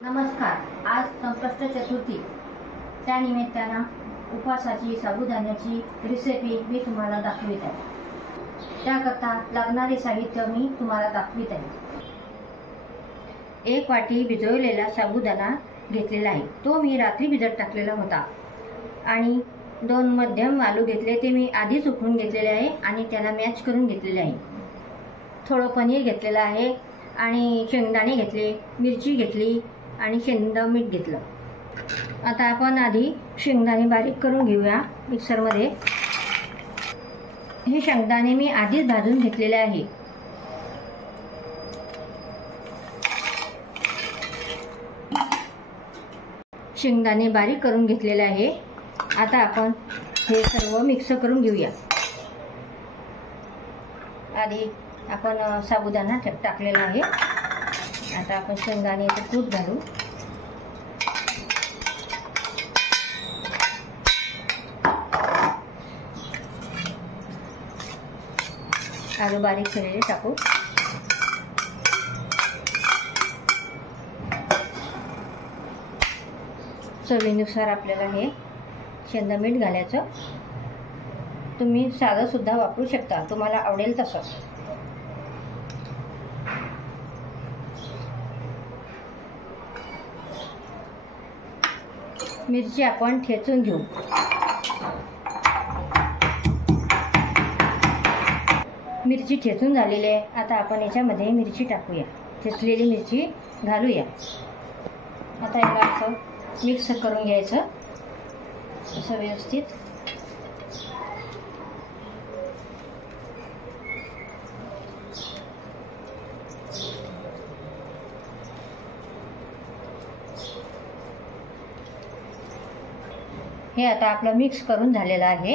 नमस्कार. आज संकष्ट चतुर्थी, त्या निमित्तानं उपवासाची साबुदाण्याची रेसिपी मी तुम्हाला दाखवित आहे. त्याकरता लागणारे साहित्य मी तुम्हाला दाखवित आहे. 1 वाटी भिजवलेला साबुदाणा घेतलेला आहे. तो मी रात्री भिजत टाकलेला होता. आणि 2 मध्यम आलू घेतले, ते मी आधीच उकडून घेतलेले आहे आणि त्याला मॅच करून घेतलेले आहे. थोडं पनीर घेतलेलं आहे आणि शेंगदाणे घेतले, मिरची घेतली आणि शेंगदा मीठ घेतलं. आता आपण आधी शेंगदाणे बारीक करून घेऊया मिक्सरमध्ये. हे शेंगदाणे मी आधीच भाजून घेतलेले आहे. शेंगदाणे बारीक करून घेतलेले आहे. आता आपण हे सर्व मिक्स करून घेऊया. आधी आपण साबुदाणा टाकलेला आहे. आता आपण शेंगदाण्याचं कूट घालू. आलू बारीक केलेले टाकू. चवीनुसार आपल्याला हे शेंदा मीठ घालायचं. तुम्ही साधं सुद्धा वापरू शकता, तुम्हाला आवडेल तसं. मिरची आपण ठेचून घेऊ. मिरची ठेचून झालेली आहे. आता आपण याच्यामध्ये मिरची टाकूया. ठेचलेली मिरची घालूया. आता याला असं मिक्स करून घ्यायचं, असं व्यवस्थित. हे आता आपलं मिक्स करून झालेलं आहे.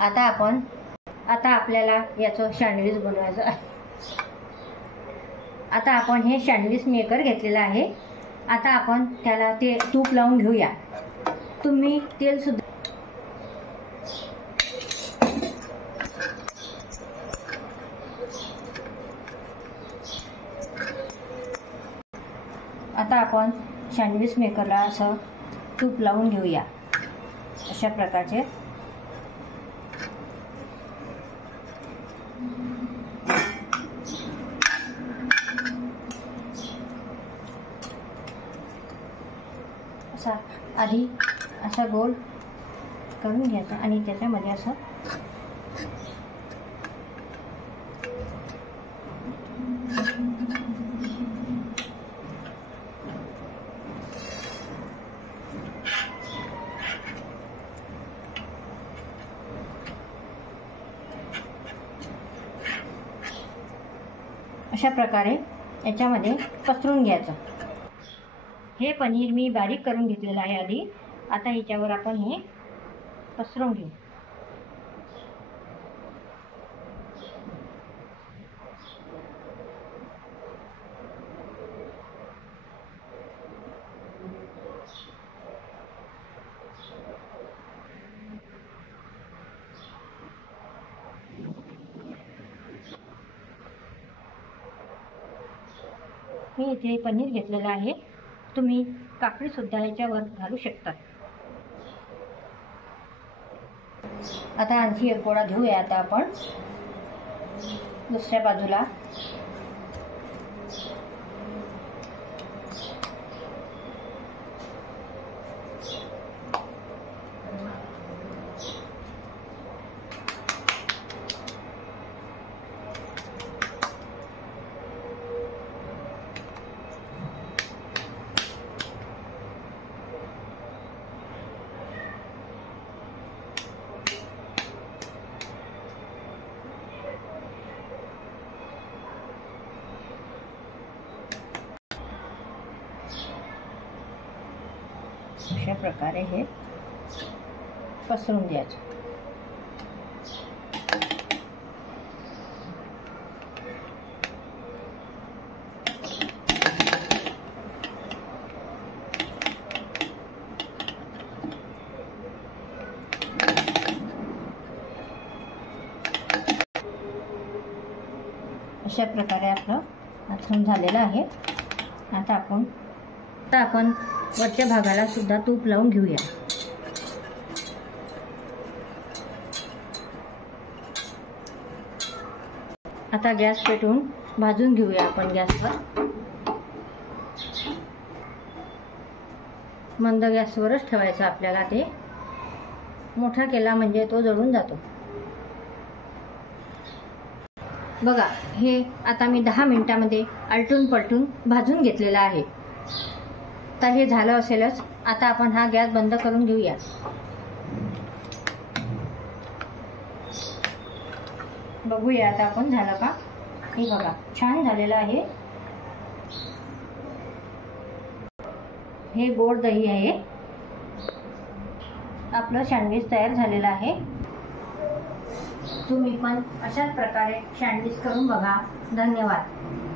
आता आपल्याला याचं सँडविच बनवायचं आहे. आता आपण हे सँडविच मेकर घेतलेलं आहे. आता आपण त्याला ते तूप लावून घेऊया. तुम्ही तेल सुद्धा. आता आपण सँडविच मेकरला असं तूप लावून घेऊया, अशा प्रकारचे. असा आधी असा गोल करून घ्यायचा आणि त्याच्यामध्ये असं अशा प्रकारे याच्यामध्ये पसरून घ्यायचं. हे पनीर मी बारीक करून घेतलेलं आहे आधी. आता ह्याच्यावर आपण हे पसरून घेऊ. मी इथे पनीर घेतलेलं आहे. तुम्ही काकडी सुद्धा याच्यावर घालू शकता. आता आणखी एक गोळा घेऊया. आता आपण दुसऱ्या बाजूला अशा प्रकारे हे पसरून द्यायचं. अशा प्रकारे आपलं आथरून झालेलं आहे. आता आपण आता आपण वरच्या भागाला सुद्धा तूप लावून घेऊया. आता गॅस पेटवून भाजून घेऊया आपण गॅसवर. मंद गॅसवरच ठेवायचं आपल्याला. ते मोठा केला म्हणजे तो जळून जातो. बघा, हे आता मी 10 मिनिटांमध्ये आलटून पलटून भाजून घेतलेलं आहे. तर हे झालं असेलच. आता आपण हा गॅस बंद करून घेऊया. बघूया आता आपण झालं का. हे बघा, छान झालेलं आहे. हे गोड दही आहे. आपलं सँडविच तयार झालेलं आहे. तुम्ही पण अशाच प्रकारे सँडविच करून बघा. धन्यवाद.